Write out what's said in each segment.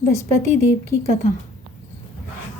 बृहस्पति देव की कथा।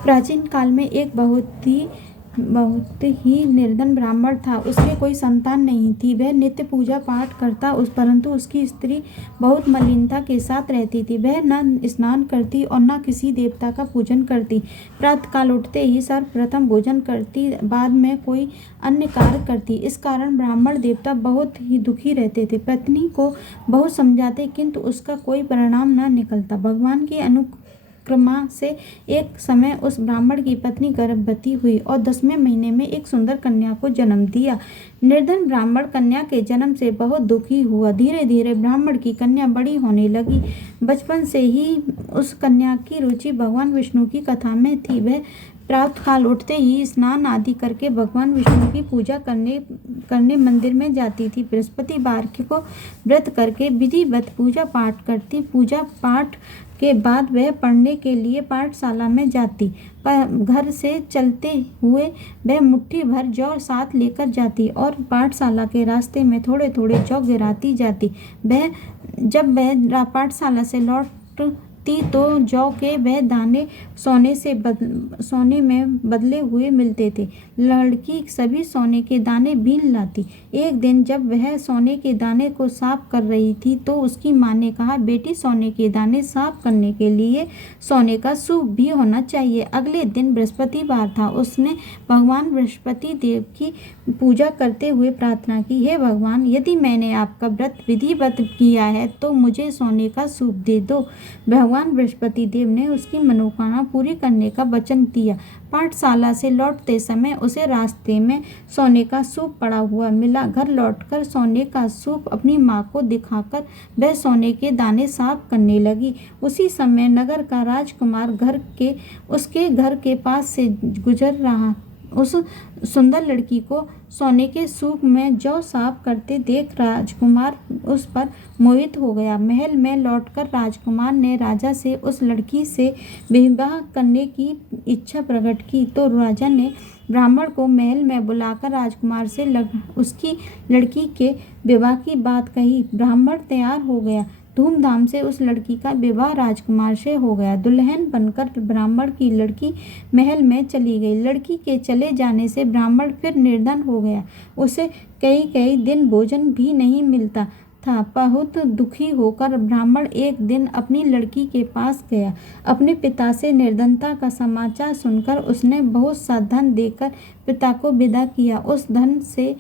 प्राचीन काल में एक बहुत ही निर्धन ब्राह्मण था। उसके कोई संतान नहीं थी। वह नित्य पूजा पाठ करता परंतु उसकी स्त्री बहुत मलिनता के साथ रहती थी। वह न स्नान करती और न किसी देवता का पूजन करती। प्रातःकाल उठते ही सर्वप्रथम भोजन करती, बाद में कोई अन्य कार्य करती। इस कारण ब्राह्मण देवता बहुत ही दुखी रहते थे। पत्नी को बहुत समझाते किंतु उसका कोई परिणाम न निकलता। भगवान की अनुक्रमा से एक समय उस ब्राह्मण की पत्नी गर्भवती हुई और 10वें महीने में एक सुंदर कन्या को जन्म दिया। निर्धन ब्राह्मण कन्या के जन्म से बहुत दुखी हुआ। धीरे धीरे ब्राह्मण की कन्या बड़ी होने लगी। बचपन से ही उस कन्या की रुचि भगवान विष्णु की कथा में थी। वह प्रातःकाल उठते ही स्नान आदि करके भगवान विष्णु की पूजा करने मंदिर में जाती थी। बृहस्पतिवार को व्रत करके विधिवत पूजा पाठ करती। पूजा पाठ के बाद वह पढ़ने के लिए पाठशाला में जाती। घर से चलते हुए वह मुट्ठी भर जौ साथ लेकर जाती और पाठशाला के रास्ते में थोड़े थोड़े जौ गिराती जाती। जब वह पाठशाला से लौटती तो जौ के वह दाने सोने में बदले हुए मिलते थे। लड़की सभी सोने के दाने बीन लाती। एक दिन जब वह सोने के दाने को साफ कर रही थी तो उसकी माँ ने कहा, बेटी, सोने के दाने साफ करने के लिए सोने का सूप भी होना चाहिए। अगले दिन बृहस्पतिवार था। उसने भगवान बृहस्पति देव की पूजा करते हुए प्रार्थना की, हे भगवान, यदि मैंने आपका व्रत विधिवत किया है तो मुझे सोने का सूप दे दो। भगवान बृहस्पति देव ने उसकी मनोकामना पूरी करने का वचन दिया। पाठशाला से लौटते समय उसे रास्ते में सोने का सूप पड़ा हुआ मिला। घर लौटकर सोने का सूप अपनी माँ को दिखाकर वह सोने के दाने साफ करने लगी। उसी समय नगर का राजकुमार उसके घर के पास से गुजर रहा। उस सुंदर लड़की को सोने के सूप में जौ साफ करते देख राजकुमार उस पर मोहित हो गया। महल में लौटकर राजकुमार ने राजा से उस लड़की से विवाह करने की इच्छा प्रकट की तो राजा ने ब्राह्मण को महल में बुलाकर राजकुमार से उसकी लड़की के विवाह की बात कही। ब्राह्मण तैयार हो गया। धूमधाम से उस लड़की का विवाह राजकुमार से हो गया। दुल्हन बनकर ब्राह्मण की लड़की महल में चली गई। लड़की के चले जाने से ब्राह्मण फिर निर्धन हो गया। उसे कई दिन भोजन भी नहीं मिलता था। बहुत दुखी होकर ब्राह्मण एक दिन अपनी लड़की के पास गया। अपने पिता से निर्धनता का समाचार सुनकर उसने बहुत सा धन देकर पिता को विदा किया। उस धन से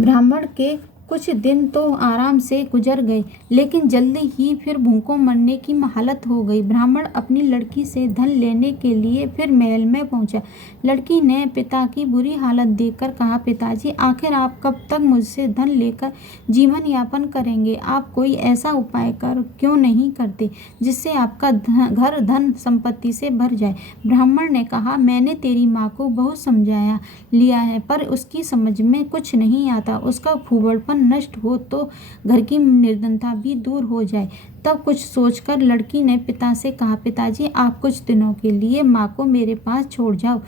ब्राह्मण के कुछ दिन तो आराम से गुजर गए, लेकिन जल्दी ही फिर भूखों मरने की हालत हो गई। ब्राह्मण अपनी लड़की से धन लेने के लिए फिर महल में पहुंचा। लड़की ने पिता की बुरी हालत देखकर कहा, पिताजी, आखिर आप कब तक मुझसे धन लेकर जीवन यापन करेंगे? आप कोई ऐसा उपाय क्यों नहीं करते जिससे आपका घर धन संपत्ति से भर जाए? ब्राह्मण ने कहा, मैंने तेरी माँ को बहुत समझाया लिया है पर उसकी समझ में कुछ नहीं आता। उसका फूहड़पन नष्ट हो तो घर की निर्धनता भी दूर हो जाए। तब कुछ सोचकर लड़की ने पिता से कहा, पिताजी, आप कुछ दिनों के लिए माँ को मेरे पास छोड़ जाओ।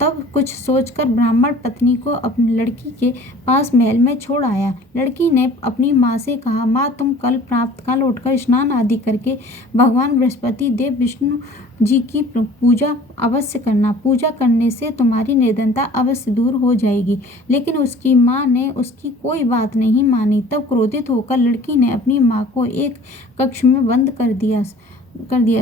तब कुछ सोचकर ब्राह्मण पत्नी को अपनी लड़की के पास महल में छोड़ आया। लड़की ने अपनी माँ से कहा, माँ, तुम कल प्रातःकाल उठकर स्नान आदि करके भगवान बृहस्पति देव विष्णु जी की पूजा अवश्य करना। पूजा करने से तुम्हारी निर्धनता अवश्य दूर हो जाएगी। लेकिन उसकी माँ ने उसकी कोई बात नहीं मानी। तब क्रोधित होकर लड़की ने अपनी माँ को एक कक्ष में बंद कर दिया।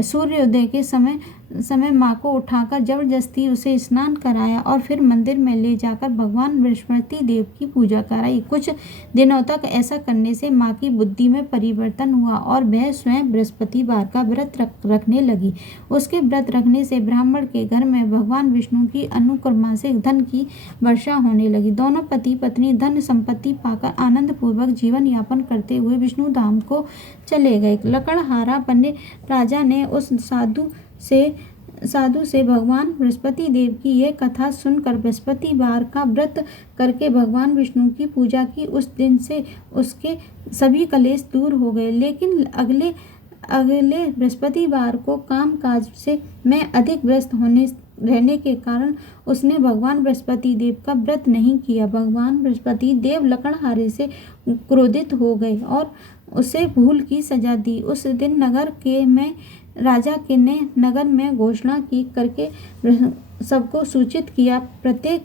सूर्योदय के समय माँ को उठाकर जबरदस्ती उसे स्नान कराया और फिर मंदिर में ले जाकर भगवान बृहस्पति देव की पूजा कराई। कुछ दिनों तक ऐसा करने से माँ की बुद्धि में परिवर्तन हुआ और वह स्वयं बृहस्पतिवार का व्रत रखने लगी। उसके व्रत रखने से ब्राह्मण के घर में भगवान विष्णु की अनुक्रमा से धन की वर्षा होने लगी। दोनों पति पत्नी धन संपत्ति पाकर आनंद पूर्वक जीवन यापन करते हुए विष्णु धाम को चले गए। लकड़हारा बने राजा ने उस साधु से भगवान बृहस्पति देव की यह कथा सुनकर बृहस्पतिवार का व्रत करके भगवान विष्णु की पूजा की। उस दिन से उसके सभी कलेश दूर हो गए। लेकिन अगले बृहस्पतिवार को काम काज में अधिक व्यस्त रहने के कारण उसने भगवान बृहस्पति देव का व्रत नहीं किया। भगवान बृहस्पति देव लकड़हारे से क्रोधित हो गए और उसे भूल की सजा दी। उस दिन राजा के ने नगर में घोषणा की करके सबको सूचित किया, प्रत्येक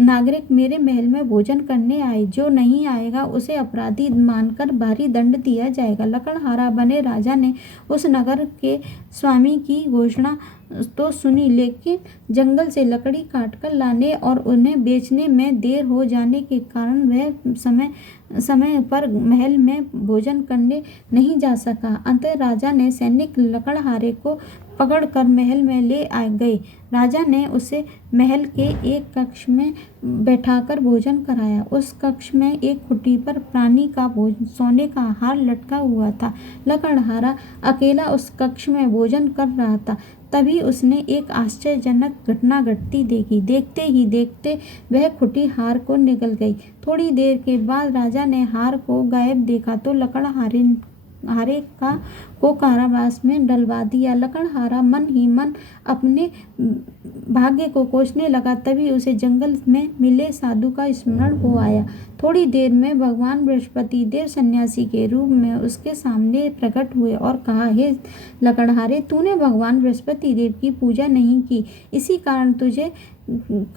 नागरिक मेरे महल में भोजन करने आए, जो नहीं आएगा उसे अपराधी मानकर भारी दंड दिया जाएगा। लकड़हारा बने राजा ने उस नगर के स्वामी की घोषणा तो सुनी, लेकिन जंगल से लकड़ी काटकर लाने और उन्हें बेचने में देर हो जाने के कारण वह समय पर महल में भोजन करने नहीं जा सका। अंततः राजा ने सैनिक लकड़हारे को पकड़कर महल में ले गए। राजा ने उसे महल के एक कक्ष में बैठाकर भोजन कराया। उस कक्ष में एक खुट्टी पर प्राणी का सोने का हार लटका हुआ था। लकड़हारा अकेला उस कक्ष में भोजन कर रहा था। तभी उसने एक आश्चर्यजनक घटना घटती देखी। देखते ही देखते वह खुट्टी हार को निकल गई। थोड़ी देर के बाद राजा ने हार को गायब देखा तो लकड़हारे को कारावास में डलवा दिया। लकड़हारा मन ही मन अपने भाग्य को कोसने लगा। तभी उसे जंगल में मिले साधु का स्मरण हो आया। थोड़ी देर में भगवान बृहस्पति देव सन्यासी के रूप में उसके सामने प्रकट हुए और कहा, हे लकड़हारे, तूने भगवान बृहस्पति देव की पूजा नहीं की, इसी कारण तुझे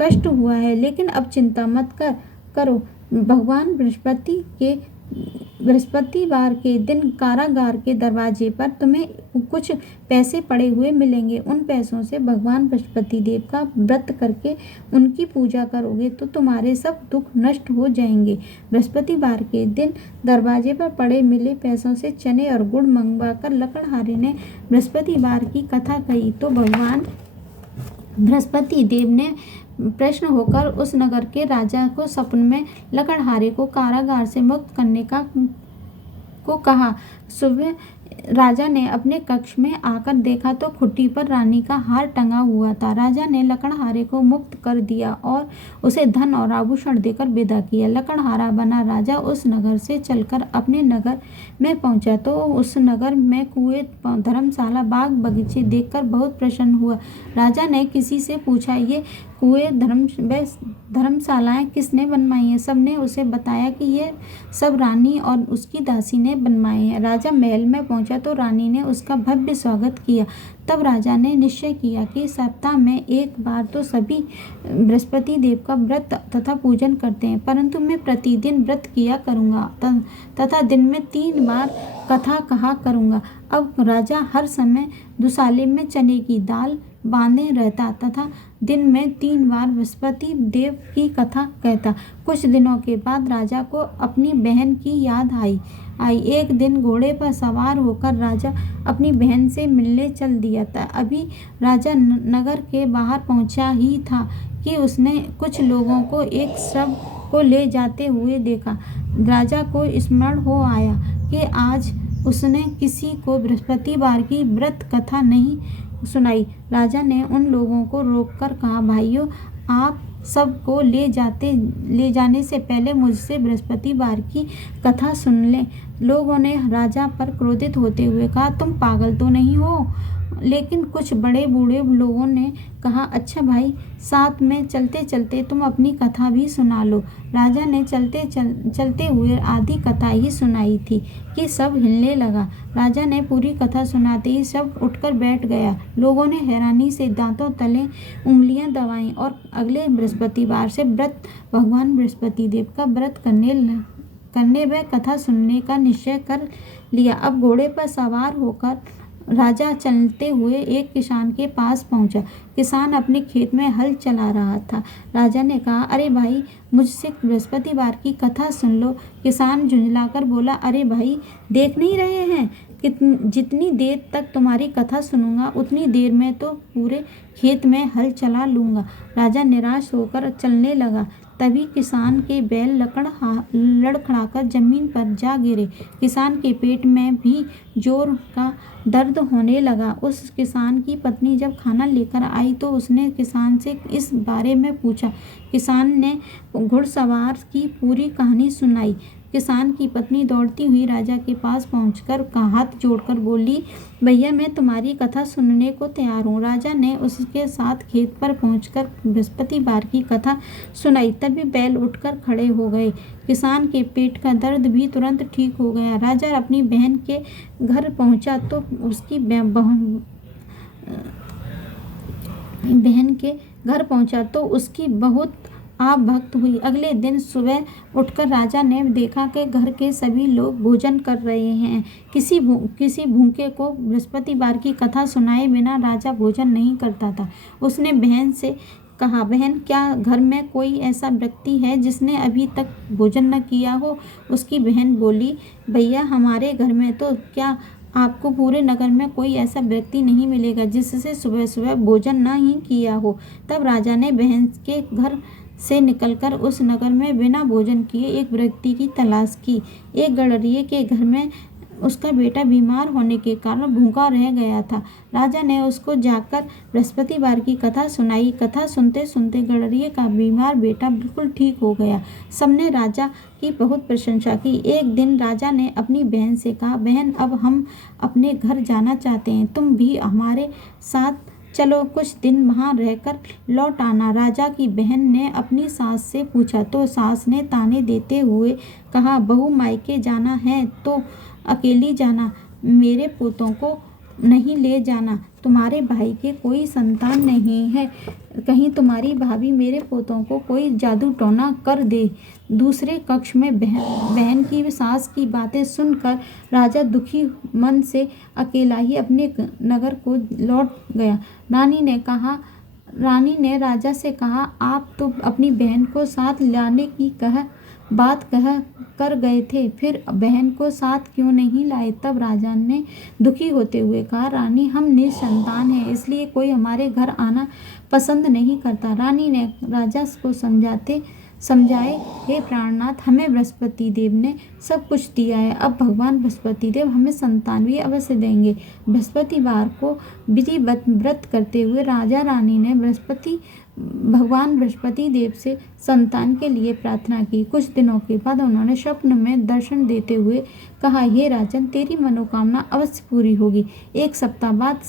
कष्ट हुआ है। लेकिन अब चिंता मत करो। भगवान बृहस्पतिवार के दिन कारागार के दरवाजे पर तुम्हें कुछ पैसे पड़े हुए मिलेंगे। उन पैसों से भगवान बृहस्पति देव का व्रत करके उनकी पूजा करोगे तो तुम्हारे सब दुख नष्ट हो जाएंगे। बृहस्पतिवार के दिन दरवाजे पर पड़े मिले पैसों से चने और गुड़ मंगवाकर लकड़हारे ने बृहस्पतिवार की कथा कही तो भगवान बृहस्पति देव ने प्रसन्न होकर उस नगर के राजा को सपने में लकड़हारे को कारागार से मुक्त करने को कहा। सुबह राजा ने अपने कक्ष में आकर देखा तो खुट्टी पर रानी का हार टंगा हुआ था। राजा ने लकड़हारे को मुक्त कर दिया और उसे धन और आभूषण देकर विदा किया। लकड़हारा बना राजा उस नगर से चलकर अपने नगर में पहुंचा तो उस नगर में कुएं, धर्मशाला, बाग बगीचे देखकर बहुत प्रसन्न हुआ। राजा ने किसी से पूछा, ये कुएं, धर्मशालाएं किसने बनवाई हैं? सबने उसे बताया कि ये सब रानी और उसकी दासी ने बनवाए हैं। राजा महल में पहुंचा तो रानी ने उसका भव्य स्वागत किया। तब राजा ने निश्चय किया कि सप्ताह में एक बार तो सभी बृहस्पति देव का व्रत तथा पूजन करते हैं, परंतु मैं प्रतिदिन व्रत किया करूँगा तथा दिन में 3 बार कथा कहा करूँगा। अब राजा हर समय दुसाले में चने की दाल बांधे रहता तथा दिन में 3 बार बृहस्पति देव की कथा कहता। कुछ दिनों के बाद राजा को अपनी बहन की याद आई। एक दिन घोड़े पर सवार होकर राजा अपनी बहन से मिलने चल दिया था। अभी राजा नगर के बाहर पहुंचा ही था कि उसने कुछ लोगों को एक शव को ले जाते हुए देखा। राजा को स्मरण हो आया कि आज उसने किसी को बृहस्पतिवार की व्रत कथा नहीं सुनाई। राजा ने उन लोगों को रोककर कहा, भाइयों, आप सबको ले जाने से पहले मुझसे बृहस्पतिवार की कथा सुन लें। लोगों ने राजा पर क्रोधित होते हुए कहा, तुम पागल तो नहीं हो? लेकिन कुछ बड़े बूढ़े लोगों ने कहा, अच्छा भाई, साथ में चलते चलते तुम अपनी कथा भी सुना लो। राजा ने चलते हुए आधी कथा ही सुनाई थी कि सब हिलने लगा। राजा ने पूरी कथा सुनाते ही सब उठकर बैठ गया। लोगों ने हैरानी से दांतों तले उंगलियां दबाईं और अगले बृहस्पतिवार से भगवान बृहस्पति देव का व्रत करने व कथा सुनने का निश्चय कर लिया। अब घोड़े पर सवार होकर राजा चलते हुए एक किसान के पास पहुंचा। किसान अपने खेत में हल चला रहा था। राजा ने कहा, अरे भाई, मुझसे बृहस्पतिवार की कथा सुन लो। किसान झुंझलाकर बोला, अरे भाई, देख नहीं रहे हैं जितनी देर तक तुम्हारी कथा सुनूंगा उतनी देर में तो पूरे खेत में हल चला लूँगा। राजा निराश होकर चलने लगा। तभी किसान के बैल लड़खड़ाकर जमीन पर जा गिरे। किसान के पेट में भी जोर का दर्द होने लगा। उस किसान की पत्नी जब खाना लेकर आई तो उसने किसान से इस बारे में पूछा। किसान ने घुड़सवार की पूरी कहानी सुनाई। किसान की पत्नी दौड़ती हुई राजा के पास पहुंचकर हाथ जोड़कर बोली, भैया मैं तुम्हारी कथा सुनने को तैयार हूँ। राजा ने उसके साथ खेत पर पहुंचकर बृहस्पतिवार की कथा सुनाई। तभी बैल उठकर खड़े हो गए। किसान के पेट का दर्द भी तुरंत ठीक हो गया। राजा अपनी बहन के घर पहुंचा तो उसकी बहुत आप भक्त हुई। अगले दिन सुबह उठकर राजा ने देखा कि घर के सभी लोग भोजन कर रहे हैं। किसी भूखे को बृहस्पतिवार की कथा सुनाए बिना राजा भोजन नहीं करता था। उसने बहन से कहा, बहन क्या घर में कोई ऐसा व्यक्ति है जिसने अभी तक भोजन न किया हो? उसकी बहन बोली, भैया हमारे घर में तो क्या आपको पूरे नगर में कोई ऐसा व्यक्ति नहीं मिलेगा जिससे सुबह सुबह भोजन न ही किया हो। तब राजा ने बहन के घर से निकलकर उस नगर में बिना भोजन किए एक व्यक्ति की तलाश की। एक गडरिये के घर में उसका बेटा बीमार होने के कारण भूखा रह गया था। राजा ने उसको जाकर बृहस्पतिवार की कथा सुनाई। कथा सुनते सुनते गडरिये का बीमार बेटा बिल्कुल ठीक हो गया। सबने राजा की बहुत प्रशंसा की। एक दिन राजा ने अपनी बहन से कहा, बहन अब हम अपने घर जाना चाहते हैं, तुम भी हमारे साथ चलो, कुछ दिन वहाँ रहकर लौट आना। राजा की बहन ने अपनी सास से पूछा तो सास ने ताने देते हुए कहा, बहू मायके जाना है तो अकेली जाना, मेरे पोतों को नहीं ले जाना। तुम्हारे भाई के कोई संतान नहीं है, कहीं तुम्हारी भाभी मेरे पोतों को कोई जादू टोना कर दे। दूसरे कक्ष में बहन की सास की बातें सुनकर राजा दुखी मन से अकेला ही अपने नगर को लौट गया। रानी ने राजा से कहा, आप तो अपनी बहन को साथ लाने की बात कर गए थे, फिर बहन को साथ क्यों नहीं लाए? तब राजा ने दुखी होते हुए कहा, रानी हम निसंतान हैं, इसलिए कोई हमारे घर आना पसंद नहीं करता। रानी ने राजा को समझाए, हे प्राणनाथ, हमें बृहस्पति देव ने सब कुछ दिया है, अब भगवान बृहस्पति देव हमें संतान भी अवश्य देंगे। बृहस्पतिवार को विधिवत व्रत करते हुए राजा रानी ने भगवान बृहस्पति देव से संतान के लिए प्रार्थना की। कुछ दिनों के बाद उन्होंने स्वप्न में दर्शन देते हुए कहा, हे राजन, तेरी मनोकामना अवश्य पूरी होगी। 1 सप्ताह बाद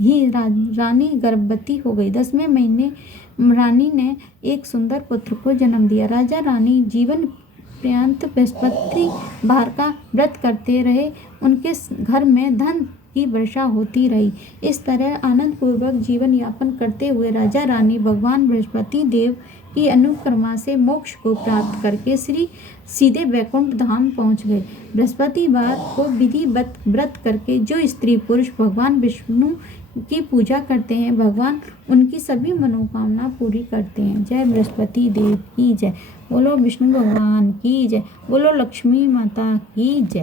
ही रानी गर्भवती हो गई। 10वें महीने रानी ने एक सुंदर पुत्र को जन्म दिया। राजा रानी जीवन पर्यंत बृहस्पतिवार का व्रत करते रहे। उनके घर में धन की वर्षा होती रही। इस तरह आनंद पूर्वक जीवन यापन करते हुए राजा रानी भगवान बृहस्पति देव की अनुकंपा से मोक्ष को प्राप्त करके सीधे वैकुंठ धाम पहुंच गए। बृहस्पतिवार को विधिवत व्रत करके जो स्त्री पुरुष भगवान विष्णु की पूजा करते हैं, भगवान उनकी सभी मनोकामना पूरी करते हैं। जय बृहस्पति देव की जय। बोलो विष्णु भगवान की जय। बोलो लक्ष्मी माता की जय।